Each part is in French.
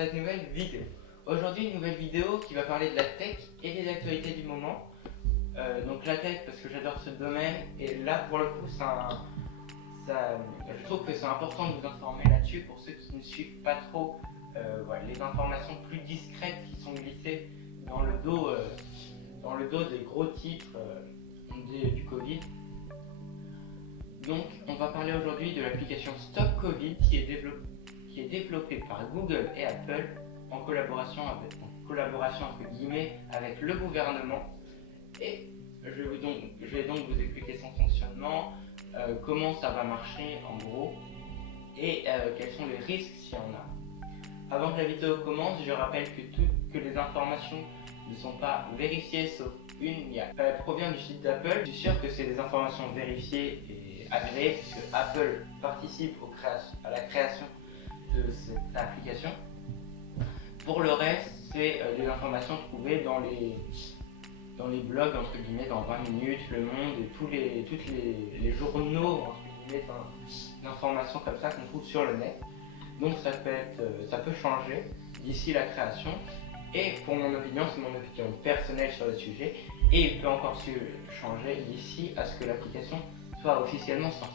cette nouvelle vidéo. Aujourd'hui, une nouvelle vidéo qui va parler de la tech et des actualités du moment. Donc la tech parce que j'adore ce domaine, et là pour le coup je trouve que c'est important de vous informer là-dessus pour ceux qui ne suivent pas trop les informations plus discrètes qui sont glissées dans le dos des gros titres du Covid. Donc on va parler aujourd'hui de l'application Stop Covid qui est développée par Google et Apple en collaboration entre guillemets avec le gouvernement. Et je vais donc vous expliquer son fonctionnement, comment ça va marcher en gros, et quels sont les risques s'il y en a. Avant que la vidéo commence, je rappelle que les informations ne sont pas vérifiées sauf une. Elle provient du site d'Apple. Je suis sûr que c'est des informations vérifiées et agréées puisque Apple participe à la création de cette application. Pour le reste, c'est des informations trouvées dans les blogs, entre guillemets, dans 20 minutes, Le Monde et tous les journaux, entre guillemets, d'informations comme ça qu'on trouve sur le net. Donc ça peut changer d'ici la création. Et pour mon opinion, c'est mon opinion personnelle sur le sujet. Et il peut encore changer d'ici à ce que l'application soit officiellement sortie.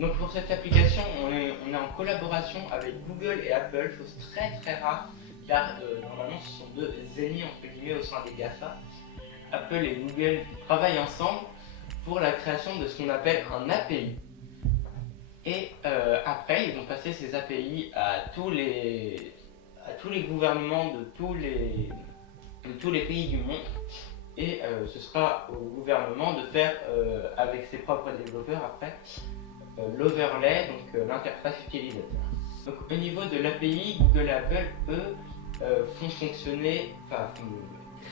Donc pour cette application, on est en collaboration avec Google et Apple, chose très très rare, car normalement ce sont deux ennemis entre guillemets au sein des GAFA. Apple et Google travaillent ensemble pour la création de ce qu'on appelle un API. Et après, ils vont passer ces API à tous les gouvernements de tous les pays du monde. Et ce sera au gouvernement de faire avec ses propres développeurs après l'overlay, donc l'interface utilisateur. Donc au niveau de l'API, Google et Apple, eux, font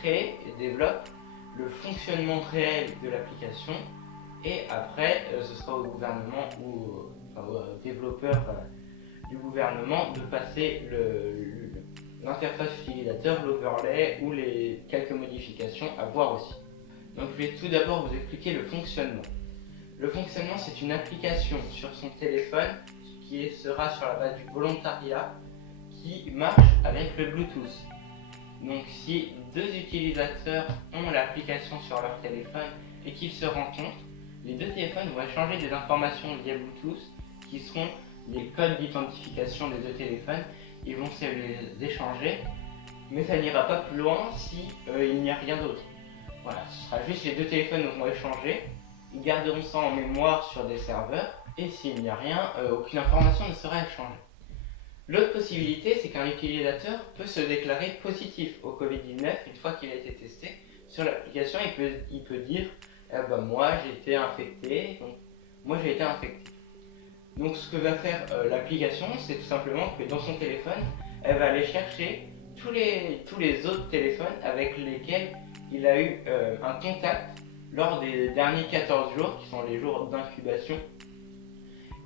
créer et développent le fonctionnement réel de l'application, et après ce sera au gouvernement ou aux développeurs du gouvernement de passer l'interface utilisateur, l'overlay ou les quelques modifications à voir aussi. Donc je vais tout d'abord vous expliquer le fonctionnement. Le fonctionnement, c'est une application sur son téléphone qui sera sur la base du volontariat, qui marche avec le Bluetooth. Donc si deux utilisateurs ont l'application sur leur téléphone et qu'ils se rencontrent, les deux téléphones vont échanger des informations via Bluetooth qui seront les codes d'identification des deux téléphones. Ils vont se les échanger, mais ça n'ira pas plus loin si il n'y a rien d'autre. Voilà, ce sera juste les deux téléphones vont échanger, ils garderont ça en mémoire sur des serveurs, et s'il n'y a rien, aucune information ne sera échangée. L'autre possibilité, c'est qu'un utilisateur peut se déclarer positif au Covid-19 une fois qu'il a été testé. Sur l'application, il peut dire moi j'ai été infecté, donc ce que va faire l'application, c'est tout simplement que dans son téléphone, elle va aller chercher tous les autres téléphones avec lesquels il a eu un contact lors des derniers 14 jours, qui sont les jours d'incubation.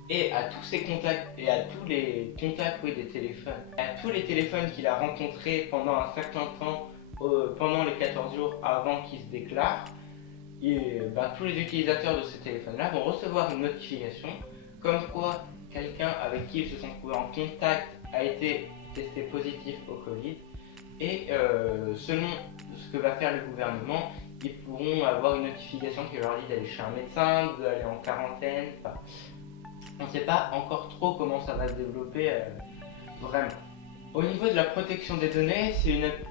Et à tous ces contacts et à tous les contacts des téléphones, à tous les téléphones qu'il a rencontrés pendant un certain temps, pendant les 14 jours avant qu'ils se déclarent, tous les utilisateurs de ces téléphones-là vont recevoir une notification comme quoi quelqu'un avec qui ils se sont trouvés en contact a été testé positif au Covid. Et selon ce que va faire le gouvernement, ils pourront avoir une notification qui leur dit d'aller chez un médecin, d'aller en quarantaine. On ne sait pas encore trop comment ça va se développer vraiment. Au niveau de la protection des données,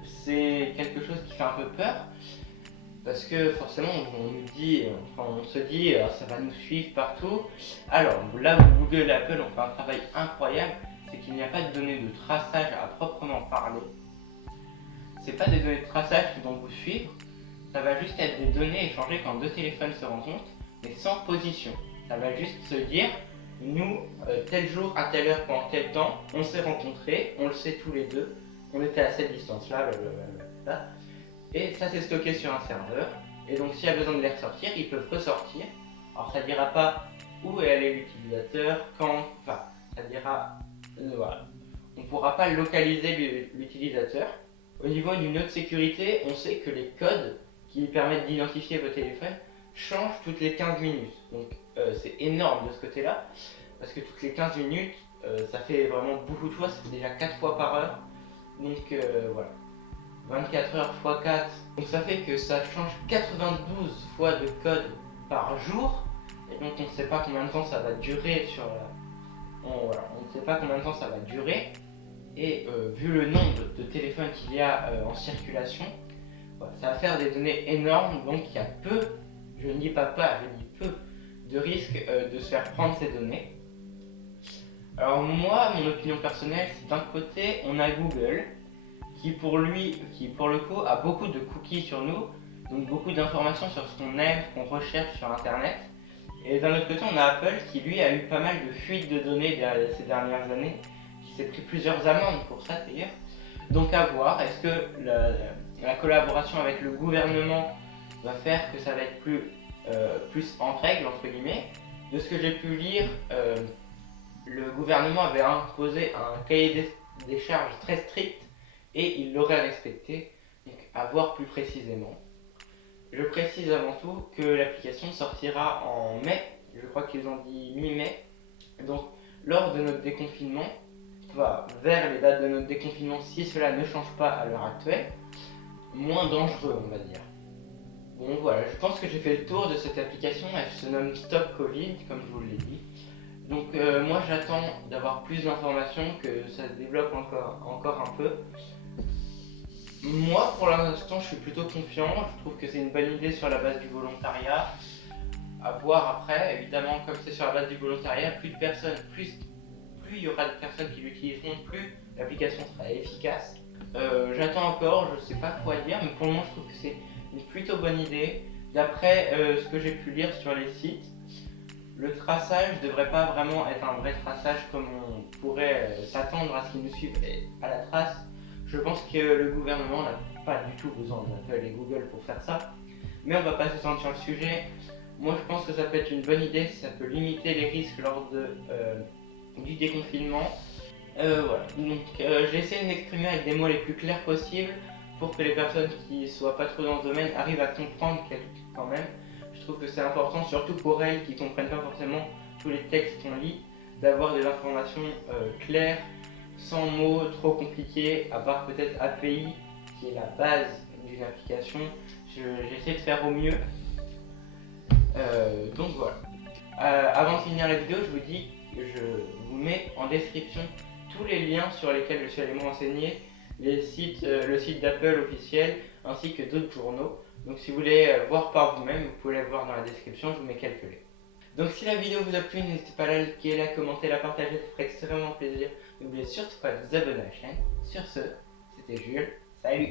c'est quelque chose qui fait un peu peur, parce que forcément on se dit ça va nous suivre partout. Alors là où Google et Apple ont fait un travail incroyable, c'est qu'il n'y a pas de données de traçage à proprement parler. C'est pas des données de traçage qui vont vous suivre, ça va juste être des données échangées quand deux téléphones se rencontrent, mais sans position. Ça va juste se dire nous, tel jour, à telle heure, pendant tel temps, on s'est rencontrés, on le sait tous les deux, on était à cette distance-là, et ça c'est stocké sur un serveur, et donc s'il y a besoin de les ressortir, ils peuvent ressortir. Alors ça ne dira pas où est allé l'utilisateur, quand, ça dira, voilà. On ne pourra pas localiser l'utilisateur. Au niveau d'une autre sécurité, on sait que les codes qui permettent d'identifier vos téléphones change toutes les 15 minutes. Donc c'est énorme de ce côté-là, parce que toutes les 15 minutes, ça fait vraiment beaucoup de fois, ça fait déjà 4 fois par heure. Donc voilà, 24 heures x 4, donc ça fait que ça change 92 fois de code par jour. Et donc on ne sait pas combien de temps ça va durer sur la... on ne sait pas combien de temps ça va durer. Et vu le nombre de téléphones qu'il y a en circulation, voilà, ça va faire des données énormes. Donc il y a peu, je ne dis pas, je dis peu de risques de se faire prendre ces données. Alors moi, mon opinion personnelle, c'est d'un côté, on a Google, qui pour le coup a beaucoup de cookies sur nous, donc beaucoup d'informations sur ce qu'on aime, ce qu'on recherche sur internet. Et d'un autre côté, on a Apple qui lui a eu pas mal de fuites de données ces dernières années, qui s'est pris plusieurs amendes pour ça d'ailleurs. Donc à voir, est-ce que la collaboration avec le gouvernement va faire que ça va être plus en règle entre guillemets. De ce que j'ai pu lire, le gouvernement avait imposé un cahier des charges très strict et il l'aurait respecté, donc à voir plus précisément. Je précise avant tout que l'application sortira en mai, je crois qu'ils ont dit mi-mai, donc lors de notre déconfinement, vers les dates de notre déconfinement si cela ne change pas à l'heure actuelle, moins dangereux on va dire. Bon voilà, je pense que j'ai fait le tour de cette application, elle se nomme Stop Covid comme je vous l'ai dit. Donc moi j'attends d'avoir plus d'informations, que ça se développe encore un peu. Moi pour l'instant je suis plutôt confiant, je trouve que c'est une bonne idée sur la base du volontariat. À voir après, évidemment comme c'est sur la base du volontariat, plus il y aura de personnes qui l'utiliseront, plus l'application sera efficace. J'attends encore, je sais pas quoi dire, mais pour le moment je trouve que c'est une plutôt bonne idée. D'après ce que j'ai pu lire sur les sites, le traçage ne devrait pas vraiment être un vrai traçage comme on pourrait s'attendre à ce qu'ils nous suivent à la trace. Je pense que le gouvernement n'a pas du tout besoin d'Apple et Google pour faire ça. Mais on va pas s'étendre sur le sujet. Moi je pense que ça peut être une bonne idée si ça peut limiter les risques lors du déconfinement. Voilà. Donc j'ai essayé de m'exprimer avec des mots les plus clairs possibles pour que les personnes qui ne soient pas trop dans ce domaine arrivent à comprendre quand même. Je trouve que c'est important, surtout pour elles qui ne comprennent pas forcément tous les textes qu'on lit, d'avoir des informations claires, sans mots trop compliqués, à part peut-être API qui est la base d'une application. J'essaie de faire au mieux. Donc voilà. Avant de finir la vidéo, je vous dis que je vous mets en description tous les liens sur lesquels je suis allé me renseigner, le site d'Apple officiel ainsi que d'autres journaux. Donc si vous voulez voir par vous-même, vous pouvez les voir dans la description, je vous mets quelques liens. Donc si la vidéo vous a plu, n'hésitez pas à la liker, la commenter, la partager, ça ferait extrêmement plaisir. N'oubliez surtout pas de vous abonner à la chaîne. Sur ce, c'était Jules, salut!